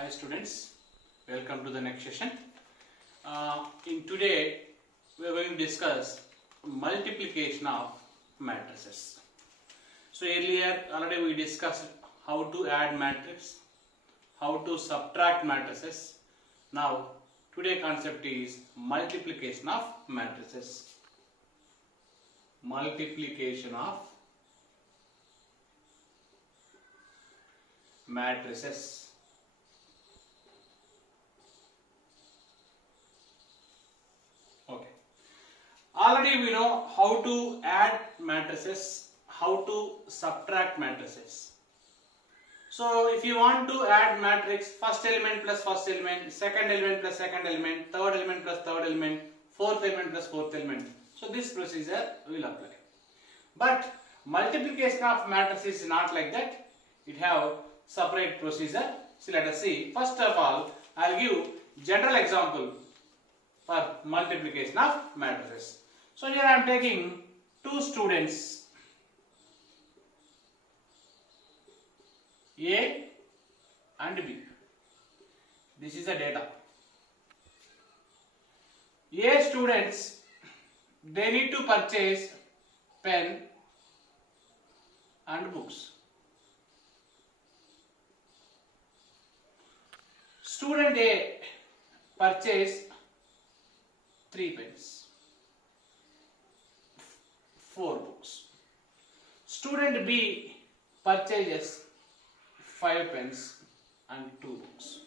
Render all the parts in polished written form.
Hi students, welcome to the next session. In today we are going to discuss multiplication of matrices. So earlier already we discussed how to add matrix, how to subtract matrices. Now today concept is multiplication of matrices. Multiplication of matrices. Okay. Already we know how to add matrices, how to subtract matrices. So if you want to add matrix, first element plus first element, second element plus second element, third element plus third element, fourth element plus fourth element. So this procedure will apply. But multiplication of matrices is not like that. It have separate procedure. So let us see. First of all, I will give general example for multiplication of matrices. So here I am taking two students, A and B. This is the data. A students, they need to purchase pen and books. Student A purchase 3 pens, 4 books. Student B purchases 5 pens and 2 books.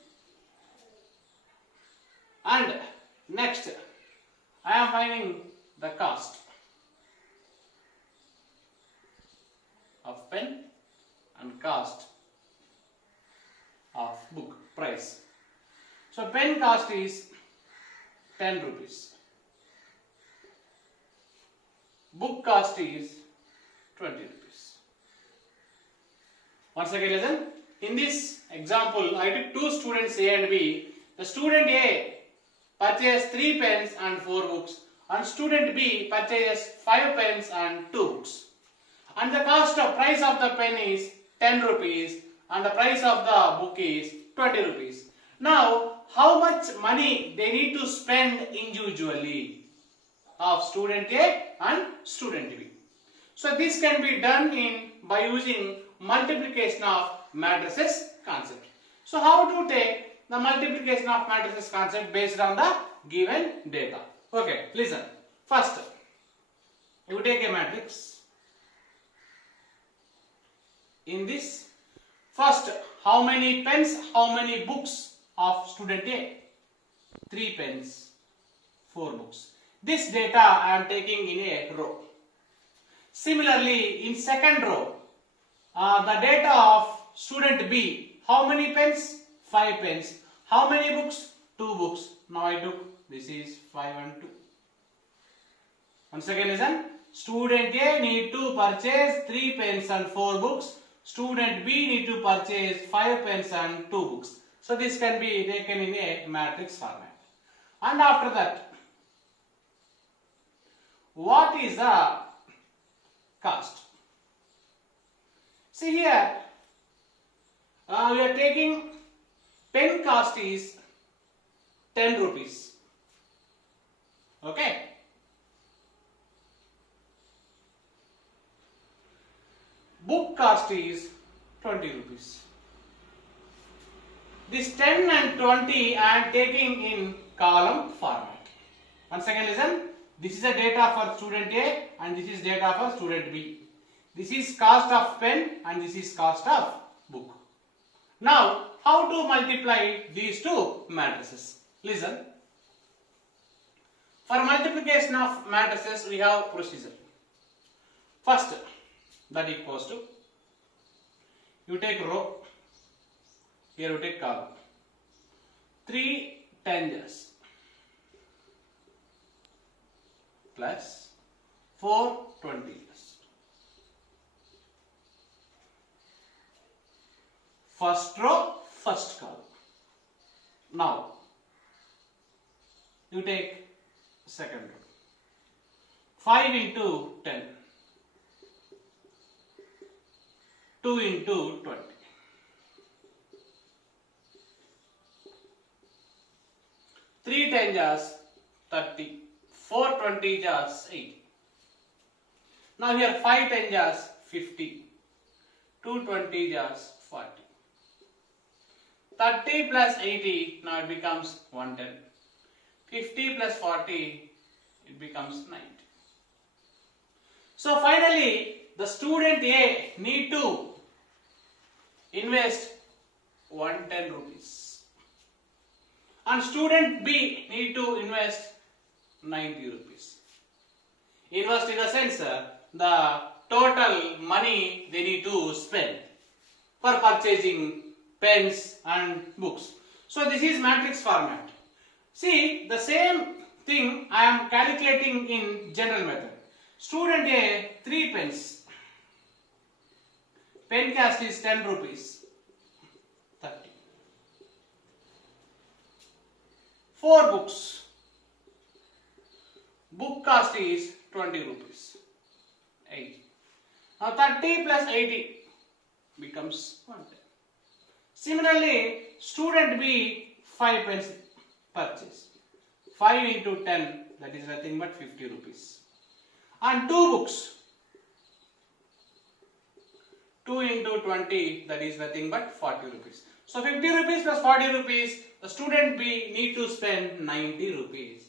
And next, I am finding the cost of pen and cost of book price. So pen cost is 10 rupees. Book cost is 20 rupees. Once again listen. In this example, I took two students A and B. The student A purchased 3 pens and 4 books, and student B purchases 5 pens and 2 books. And the price of the pen is 10 rupees and the price of the book is 20 rupees. Now, how much money they need to spend individually of student A and student B? So this can be done by using multiplication of matrices concept. So how to take the multiplication of matrices concept based on the given data? Okay, listen. First, you take a matrix. In this, first, how many pens, how many books of student A? 3 pens, 4 books. This data I am taking in a row. Similarly, in second row, the data of student B, how many pens? 5 pens. How many books? 2 books. Now I took, this is 5 and 2. Once again listen, student A need to purchase 3 pens and 4 books. Student B need to purchase 5 pens and 2 books. So this can be taken in a matrix format. And after that, what is the cost? See here, we are taking pen cost is 10 rupees. Okay. Book cost is 20 rupees. This 10 and 20 I am taking in column format. Once again listen, this is the data for student A and this is data for student B. This is cost of pen and this is cost of book. Now, how to multiply these two matrices? Listen. For multiplication of matrices, we have procedure. First, that equals to, you take row, here you take column. 3 tangents plus 4 20s. First row, first column. Now, you take second row. 5 into 10. 2 into 20. 3 10 jars 30, 4 20 jars 80. Now here 5 10 jars 50, 2 20 jars 40. 30 plus 80, now it becomes 110. 50 plus 40, it becomes 90. So finally, the student A need to invest 110 rupees. And student B need to invest 90 rupees. Invest in the sense, the total money they need to spend for purchasing pens and books. So this is matrix format. See, the same thing I am calculating in general method. Student A 3 pens. Pen cost is 10 rupees. 30. 4 books. Book cost is 20 rupees. 80. Now 30 plus 80 becomes 110. Similarly, student B 5 pens purchase. 5 into 10, that is nothing but 50 rupees. And 2 books. 2 into 20, that is nothing but 40 rupees. So 50 rupees plus 40 rupees, the student B need to spend 90 rupees.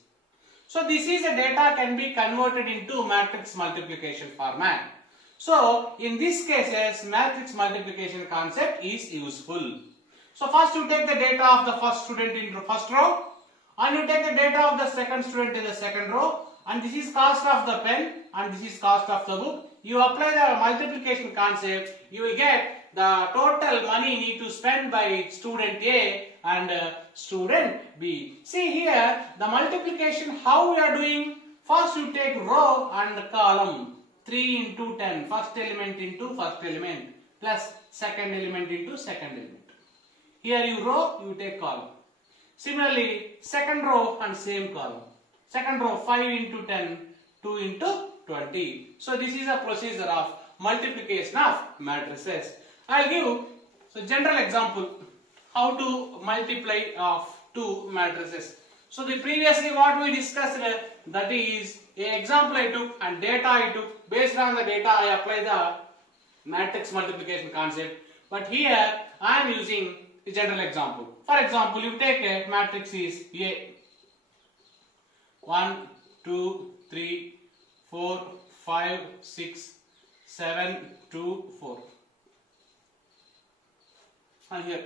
So this is a data can be converted into matrix multiplication format. So in these cases, matrix multiplication concept is useful. So first you take the data of the first student in the first row, and you take the data of the second student in the second row, and this is cost of the pen and this is cost of the book. You apply the multiplication concept, you will get the total money need to spend by student A and student B. See here, the multiplication how we are doing, first you take row and column, 3 into 10, first element into first element, plus second element into second element. Here you row, you take column. Similarly, second row and same column. Second row 5 into 10, 2 into 20. So this is a procedure of multiplication of matrices. I will give so general example how to multiply of two matrices. So the previously what we discussed, that is a example I took and data I took. Based on the data I apply the matrix multiplication concept. But here I am using the general example. For example, you take a matrix is A. 1, 2, 3, 4, 5, 6, 7, 2, 4. And here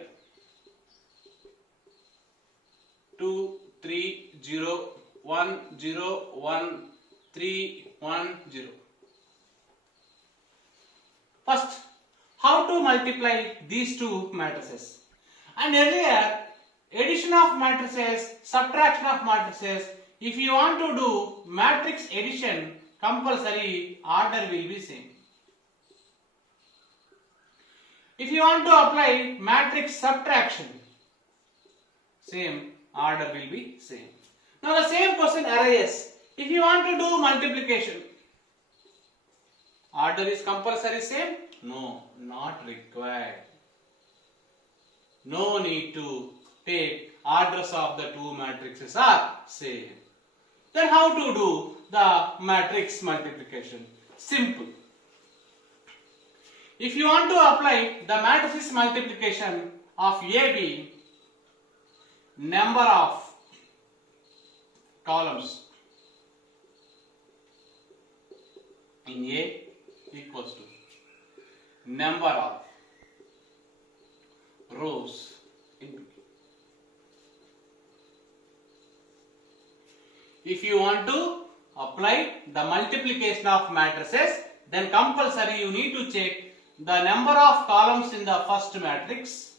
2, 3, 0, 1, 0, 1, 3, 1, 0. First, how to multiply these two matrices? And earlier, addition of matrices, subtraction of matrices, if you want to do matrix addition, compulsory order will be same. If you want to apply matrix subtraction, same order will be same. Now the same question arises. If you want to do multiplication, order is compulsory same? No, not required. No need to take orders of the two matrices are same. Then how to do the matrix multiplication? Simple. If you want to apply the matrix multiplication of AB, number of columns in A equals to number of rows in B. If you want to apply the multiplication of matrices, then compulsory you need to check the number of columns in the first matrix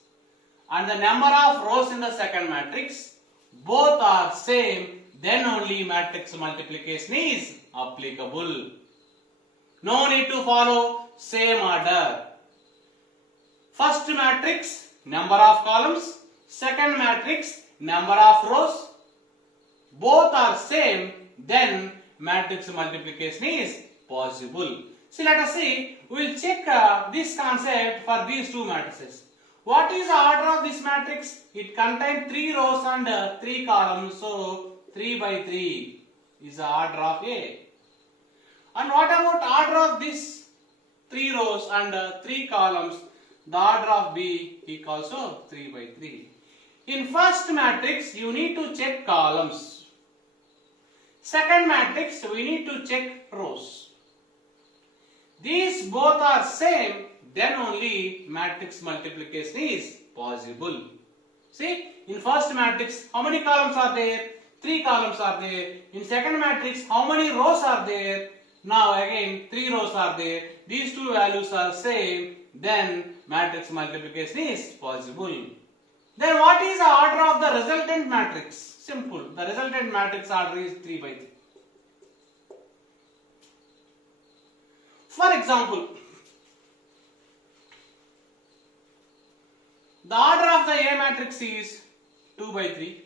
and the number of rows in the second matrix. Both are same, then only matrix multiplication is applicable. No need to follow same order. First matrix, number of columns. Second matrix, number of rows. Both are same, then matrix multiplication is possible. See, let us see, we will check this concept for these two matrices. What is the order of this matrix? It contains 3 rows and 3 columns. So 3 by 3 is the order of A. And what about order of this 3 rows and 3 columns? The order of B is also 3 by 3. In first matrix, you need to check columns. Second matrix, we need to check rows. These both are same, then only matrix multiplication is possible. See, in first matrix, how many columns are there? 3 columns are there. In second matrix, how many rows are there? Now again, 3 rows are there. These two values are same, then matrix multiplication is possible. Then what is the order of the resultant matrix? Simple. The resultant matrix order is 3 by 3. For example, the order of the A matrix is 2 by 3.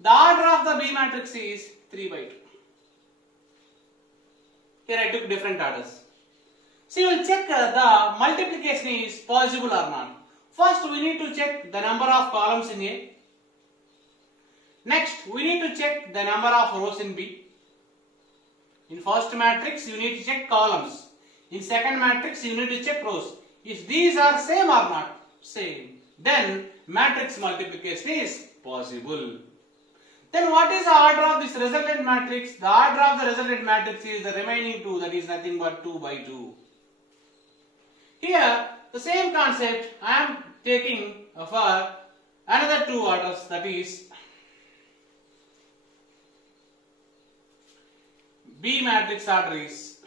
The order of the B matrix is 3 by 2. Here I took different orders. See, we will check the multiplication is possible or not. First, we need to check the number of columns in A. Next, we need to check the number of rows in B. In first matrix, you need to check columns. In second matrix, you need to check rows. If these are same or not, same, then matrix multiplication is possible. Then what is the order of this resultant matrix? The order of the resultant matrix is the remaining 2, that is nothing but 2 by 2. Here, the same concept I am taking for another 2 orders, that is B matrix order is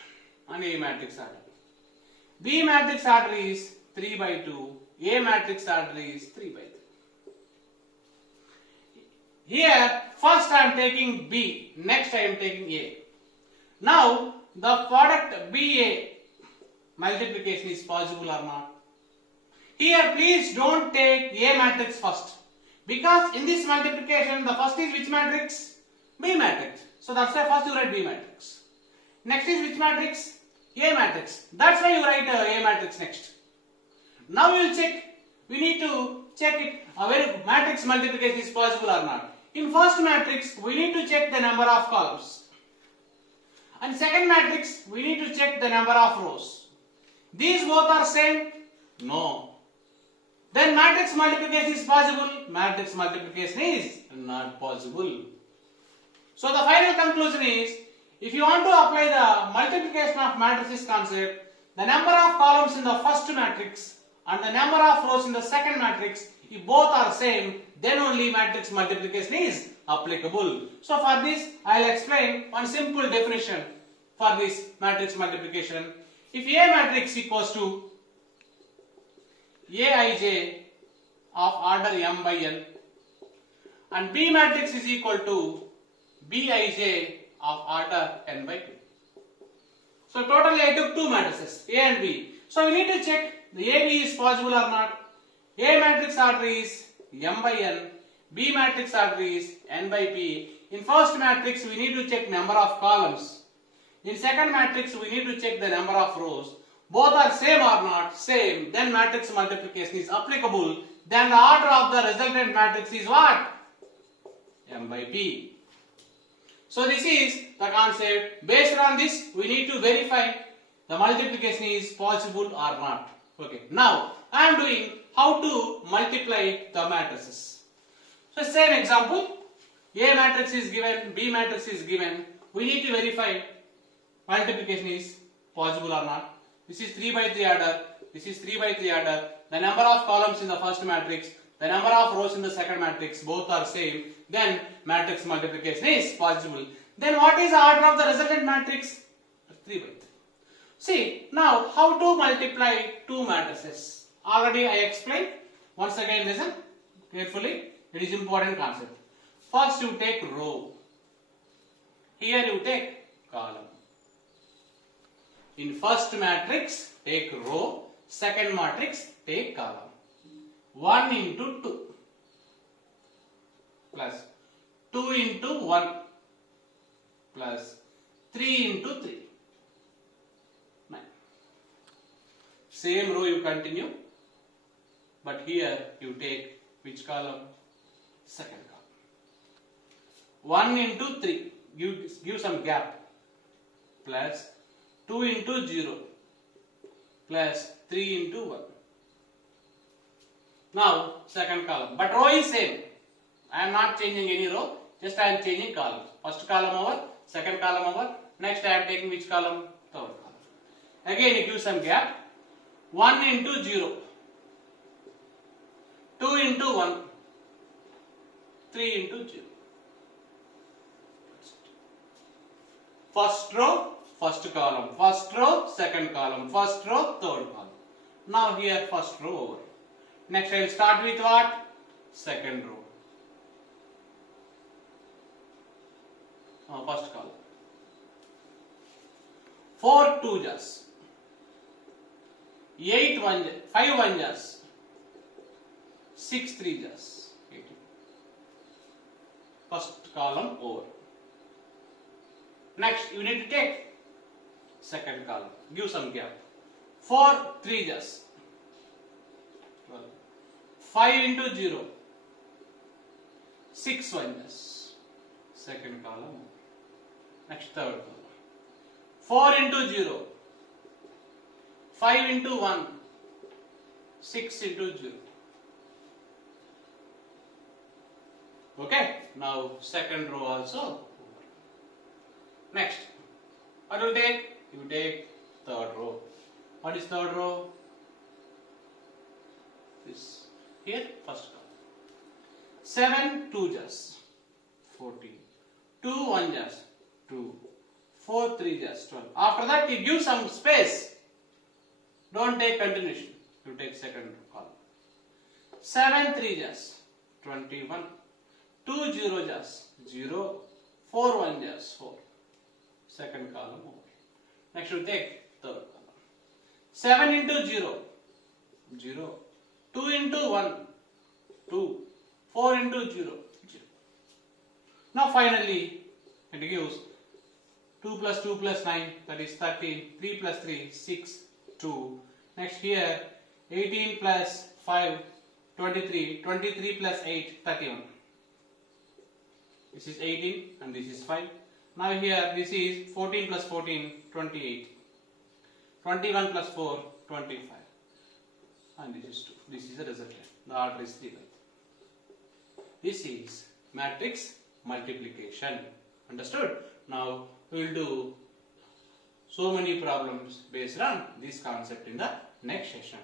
and A matrix order. B matrix order is 3 by 2, A matrix order is 3 by 3. Here, first I am taking B, next I am taking A. Now, the product BA multiplication is possible or not? Here, please don't take A matrix first. Because in this multiplication, the first is which matrix? B matrix. So that's why first you write B matrix. Next is which matrix? A matrix. That's why you write A matrix next. Now we will check. We need to check it whether matrix multiplication is possible or not. In first matrix, we need to check the number of columns. And second matrix, we need to check the number of rows. These both are same? No. Then matrix multiplication is possible? Matrix multiplication is not possible. So the final conclusion is, if you want to apply the multiplication of matrices concept, the number of columns in the first matrix and the number of rows in the second matrix, if both are same, then only matrix multiplication is applicable. So for this, I will explain one simple definition for this matrix multiplication. If A matrix equals to Aij of order m by n and B matrix is equal to Bij of order n by 2. So totally I took 2 matrices, A and B. So we need to check the AB is possible or not. A matrix order is m by n, B matrix order is n by p. In first matrix we need to check number of columns. In second matrix we need to check the number of rows. Both are same or not? Same. Then matrix multiplication is applicable. Then the order of the resultant matrix is what? M by p. So this is the concept. Based on this, we need to verify the multiplication is possible or not. Okay. Now, I am doing how to multiply the matrices. So same example. A matrix is given, B matrix is given. We need to verify multiplication is possible or not. This is 3 by 3 order. This is 3 by 3 order. The number of columns in the first matrix, the number of rows in the second matrix, both are same. Then matrix multiplication is possible. Then what is the order of the resultant matrix? 3 by 3. See, now how to multiply 2 matrices? Already I explained. Once again listen carefully. It is important concept. First you take row. Here you take column. In first matrix take row. Second matrix take column. 1 into 2 plus 2 into 1 plus 3 into 3. 9. Same row you continue. but here you take which column? Second column. 1 into 3, give some gap, plus 2 into 0, plus 3 into 1. Now second column, but row is same. I am not changing any row, just I am changing columns. First column over, second column over. Next I am taking which column? Third column. Again you give some gap. 1 into 0, 2 into 1, 3 into 0. First row, first column. First row, second column. First row, third column. Now here first row over. Next I will start with what? Second row. First column. 4 2 jas. 8 1 5 1 jas. 6 3 jas. 18. First column over. Next you need to take second column. Give some gap. 4 3 jas. 5 into 0. 6 1 jas. Second column. Next third column. 4 into 0. 5 into 1. 6 into 0. Okay. Now second row also. Next. What will take? You take third row. What is third row? This. Here first column. 7 2 jas. 14. 2 1 jas. 2. 4 3 jas. 12. After that you give some space. Don't take continuation. You take second column. 7 3 jas. 21. 2 0 jas. 0. 4 1 jas. 4. Second column over. Next you take third column. 7 into 0. 0. 2 into 1. 2. 4 into 0. 0. Now finally it gives 2 plus 2 plus 9, that is 13. 3 plus 3, 6, 2. Next here 18 plus 5, 23. 23 plus 8, 31. This is 18 and this is 5. Now here this is 14 plus 14, 28. 21 plus 4, 25. And this is 2. This is the resultant. The order is 3. This is matrix multiplication. Understood? Now we will do so many problems based on this concept in the next session.